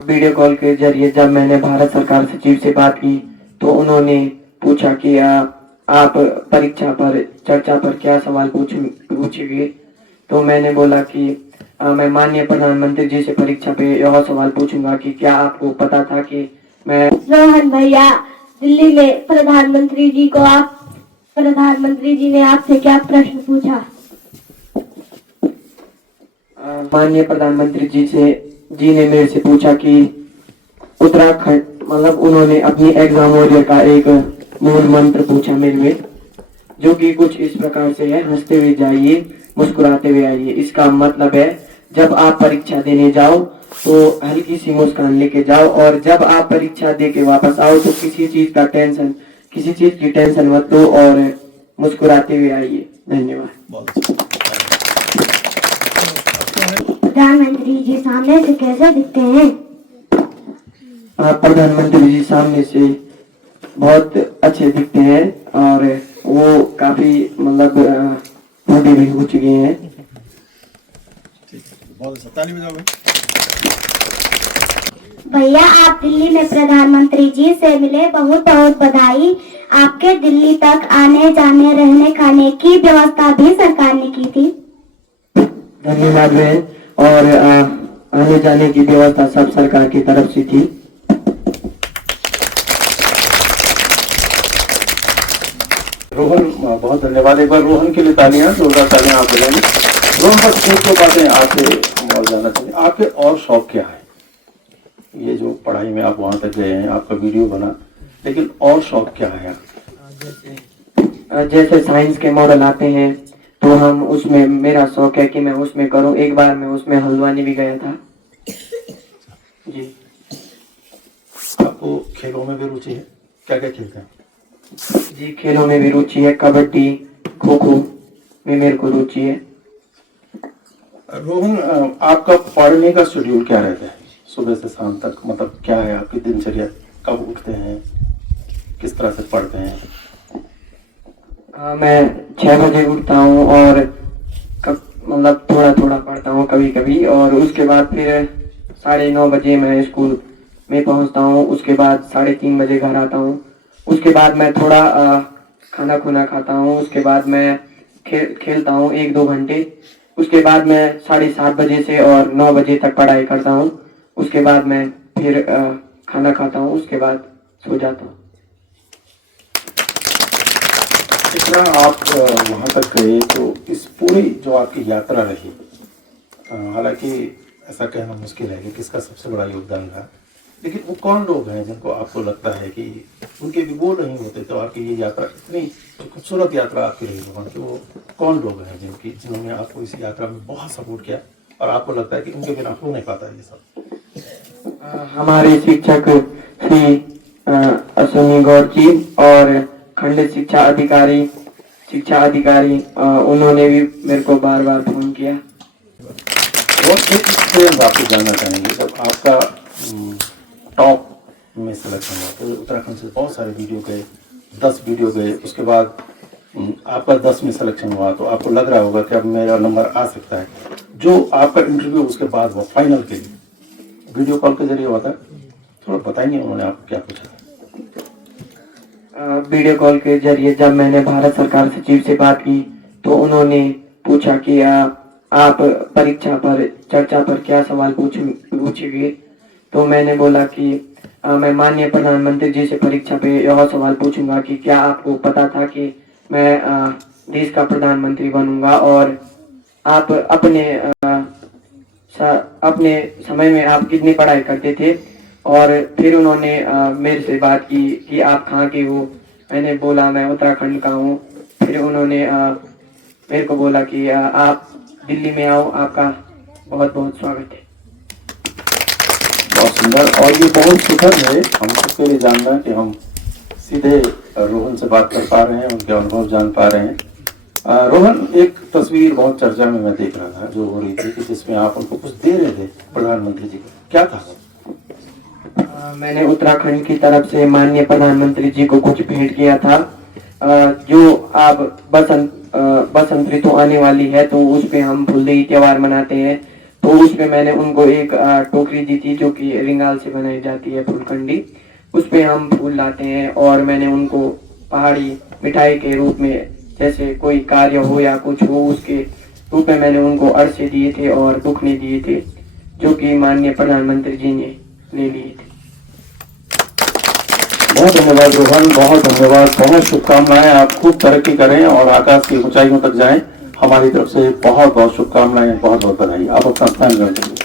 Video call के जरिए जब मैंने भारत सरकार सचिव से बात की तो उन्होंने पूछा कि आप परीक्षा पर चर्चा पर क्या सवाल पूछेंगे। तो मैंने बोला कि मैं माननीय प्रधानमंत्री जी से परीक्षा पे यह सवाल पूछूंगा कि क्या आपको पता था कि मैं रोहन भैया, दिल्ली में प्रधानमंत्री जी ने आपसे क्या प्रश्न पूछा? माननीय प्रधानमंत्री जी ने मेरे से पूछा कि उत्तराखंड मतलब उन्होंने अपनी एग्जाम वॉरियर का एक मूल मंत्र पूछा मेरे में, जो कि कुछ इस प्रकार से है, हंसते हुए जाइए, मुस्कुराते हुए आइए। इसका मतलब है जब आप परीक्षा देने जाओ तो हल्की सी मुस्कान लेके जाओ, और जब आप परीक्षा दे के वापस आओ तो किसी चीज की टेंशन मत लो और मुस्कुराते हुए आइए। धन्यवाद। प्रधानमंत्री जी सामने से कैसे दिखते हैं? प्रधानमंत्री जी सामने से बहुत अच्छे दिखते हैं और वो काफी मतलब बूढ़े भी हो चुके हैं। बहुत अच्छा, ताली बजाओ भाई। भैया, आप दिल्ली में प्रधानमंत्री जी से मिले, बहुत बहुत बधाई। आपके दिल्ली तक आने जाने रहने खाने की व्यवस्था भी सरकार ने की थी। धन्यवाद बहन। और आने जाने की व्यवस्था सब सरकार की तरफ से थी। रोहन, बहुत धन्यवाद। एक बार रोहन के लिए तालियां, जोरदार तालियां आप बजाएंगे। रोहन, बस एक दो बातें आपसे और जानना चाहिए, आपके और शौक क्या है? ये जो पढ़ाई में आप वहां तक गए हैं, आपका वीडियो बना, लेकिन और शौक क्या है? जैसे साइंस के मॉडल आते हैं तो हम उसमें, मेरा शौक है कि मैं उसमें करूं। एक बार मैं उसमें हल्द्वानी भी गया था जी। आपको खेलों में भी रुचि है? क्या क्या खेलते हैं? जी, खेलों में भी रुचि है, कबड्डी, खो खो में मेरे को रुचि है। रोहन, आपका पढ़ने का शेड्यूल क्या रहता है सुबह से शाम तक? मतलब क्या है आपकी दिनचर्या? कब उठते हैं, किस तरह से पढ़ते हैं? मैं 6 बजे उठता हूँ और मतलब थोड़ा थोड़ा पढ़ता हूँ कभी कभी, और उसके बाद फिर 9:30 बजे मैं स्कूल में पहुँचता हूँ। उसके बाद 3:30 बजे घर आता हूँ। उसके बाद मैं थोड़ा खाना खुना खाता हूँ। उसके बाद मैं खेलता हूँ 1-2 घंटे। उसके बाद मैं 7:30 बजे से और 9 बजे तक पढ़ाई करता हूँ। उसके बाद मैं फिर खाना खाता हूँ। उसके बाद सो जाता हूँ। इतना आप वहाँ तक गए तो इस पूरी जो आपकी यात्रा रही, हालांकि ऐसा कहना मुश्किल है कि किसका सबसे बड़ा योगदान रहा, लेकिन वो कौन लोग हैं जिनको आपको लगता है कि उनके भी वो नहीं होते तो आपकी ये यात्रा इतनी खूबसूरत यात्रा आपकी रही होगी? कि वो कौन लोग हैं जिन्होंने आपको इस यात्रा में बहुत सपोर्ट किया और आपको लगता है कि उनके बिना हो नहीं पाता ये सब? हमारे शिक्षक श्री अश्विनी गौर जी और खंड शिक्षा अधिकारी उन्होंने भी मेरे को बार बार फोन किया। और एक एक्सपीरियंस आपको जानना चाहेंगे, जब आपका टॉप में सिलेक्शन हुआ तो उत्तराखंड से बहुत सारे वीडियो गए, 10 वीडियो गए, उसके बाद आपका 10 में सिलेक्शन हुआ तो आपको लग रहा होगा कि अब मेरा नंबर आ सकता है। जो आपका इंटरव्यू उसके बाद हुआ फाइनल के लिए, वीडियो कॉल के जरिए हुआ था, थोड़ा बताएंगे उन्होंने आपको क्या पूछा था? वीडियो कॉल के जरिए जब मैंने भारत सरकार सचिव से बात की तो उन्होंने पूछा कि आप परीक्षा पर चर्चा पर क्या सवाल पूछेंगे। तो मैंने बोला कि मैं माननीय प्रधानमंत्री जी से परीक्षा पे यह सवाल पूछूंगा कि क्या आपको पता था कि मैं देश का प्रधानमंत्री बनूंगा, और आप अपने समय में आप कितनी पढ़ाई करते थे। और फिर उन्होंने मेरे से बात की कि आप कहाँ के हो। मैंने बोला मैं उत्तराखंड का हूँ। फिर उन्होंने मेरे को बोला कि आप दिल्ली में आओ, आपका बहुत बहुत स्वागत है। बहुत सुंदर, और ये बहुत सुखद है हम सबके लिए जानना कि हम सीधे रोहन से बात कर पा रहे हैं, उनके अनुभव जान पा रहे हैं। रोहन, एक तस्वीर बहुत चर्चा में मैं देख रहा था जो हो रही थी कि जिसमें आप उनको कुछ दे रहे थे प्रधानमंत्री जी को, क्या था? मैंने उत्तराखंड की तरफ से माननीय प्रधानमंत्री जी को कुछ भेंट किया था। जो अब बसंत ऋतु आने वाली है तो उस पे हम फुलदेई त्योहार मनाते हैं। तो तो उस पे मैंने उनको एक टोकरी दी थी जो कि रिंगाल से बनाई जाती है, फूलकंडी। उस पे हम फूल लाते हैं और मैंने उनको पहाड़ी मिठाई के रूप में, जैसे कोई कार्य हो या कुछ हो, उसके रूप में मैंने उनको अरसे दिए थे और बुकने दिए थे, जो कि माननीय प्रधानमंत्री जी ने ले लिए थे। बहुत धन्यवाद रोहन, बहुत धन्यवाद, बहुत शुभकामनाएं। आप खूब तरक्की करें और आकाश की ऊंचाइयों तक जाएं। हमारी तरफ से बहुत बहुत शुभकामनाएं, बहुत बहुत बधाई। आप अपना स्थान ग्रहण करें।